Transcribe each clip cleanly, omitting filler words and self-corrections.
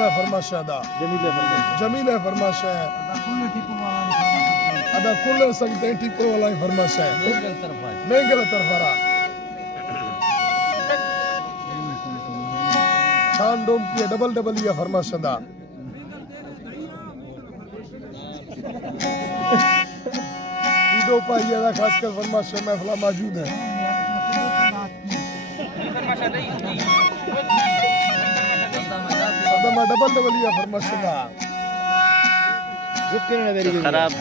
में फरमाश है दा जमीले फरमाश है अदा कुल संगते टीपो वाला फरमाश है मेंगल तरफरा खान डोम की डबल डबल ये फरमाश दा ईदो पाइया दा खासकर फरमाश महफिल मौजूद है सदमा डबल डबल ये फरमाश दा खराब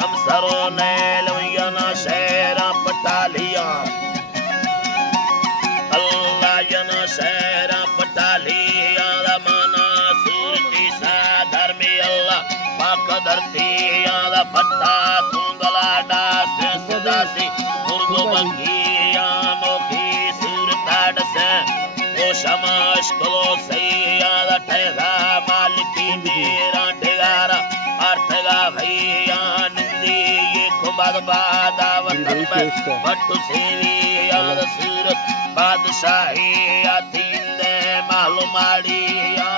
हम सरो नैलना शहरा पटालिया अल्लाह जन शहरा पटालिया रमाना सूरती सा धर्मी अल्लाह पाक धरती याद पट्टा तुंगला डास सदासी मुर्गो बंगिया नोखी सूरत से वो शमाश कलो सैयाद ठेगा मालिकी मेरा ठेगारा अर्थगा भैया निंदी ये खुबाद बादावत बट्टू सेवी याद सूरत बादशाही आतींदे मालूमाड़िया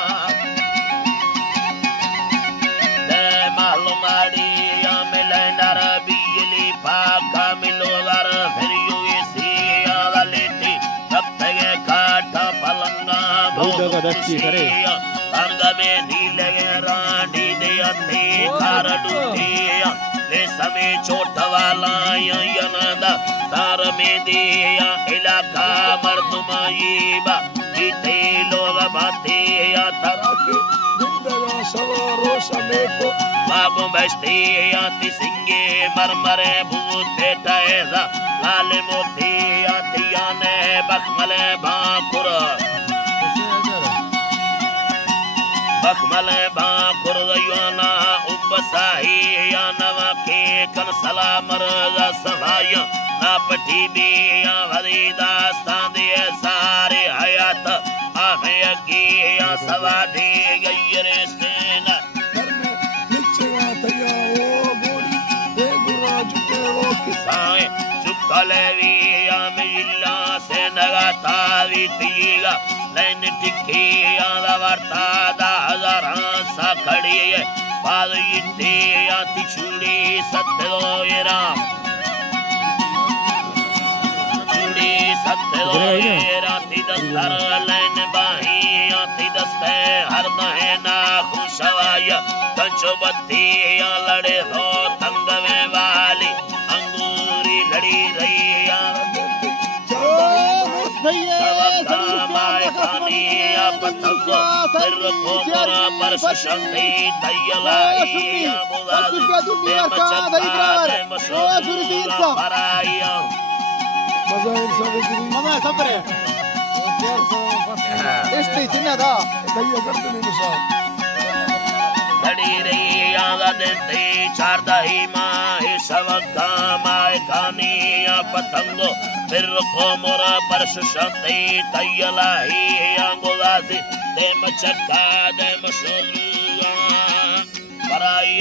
दे मालूमाड़िया मिलनर बिजली पाका मिलोगर फिर यूसी याद लेटी तब तक काटा पलंगा भूखिया अंग में नीले रानी दे अंधे कार डूटिया ले समय चोट वाला यनदा तार में दिया इलाका मर्दमाईबा जीते लोग बाते या तरके जिंदगा सवारो समय को बागों बस्ती आती सिंगे मरमरे भूते टैजा लाल मोती आतिया ने बखमले भाकुर बखमले भाकुर गयाना उबसाही या नवा के कन सलाम रजा सहाय ना पटी बिया वरीदा सांदे सारे हयात आवे अगिया सवादी गयरे सेन निचया तया ओ गोरी ए गुराज के वो किसाए चुकले विया मिला से नगाता वीतीगा नैन टिक्की आदा वर्ता दा हजारां सा खड़ी है पाद इत्ते आती छुड़ी सत्य राम छुड़ी सत्य राती दस्तर लैन बाही आती दस्ते हर दहे ना खुशवाय कंचो बत्ती लड़े हो तंग में वाली अंगूरी लड़ी रही चार दही माए सबका माए खानी पतंगो फिर को मोरा परस शक्ति तैयला ही अंगुलासी दे मचक्का दे मसलुआ पराई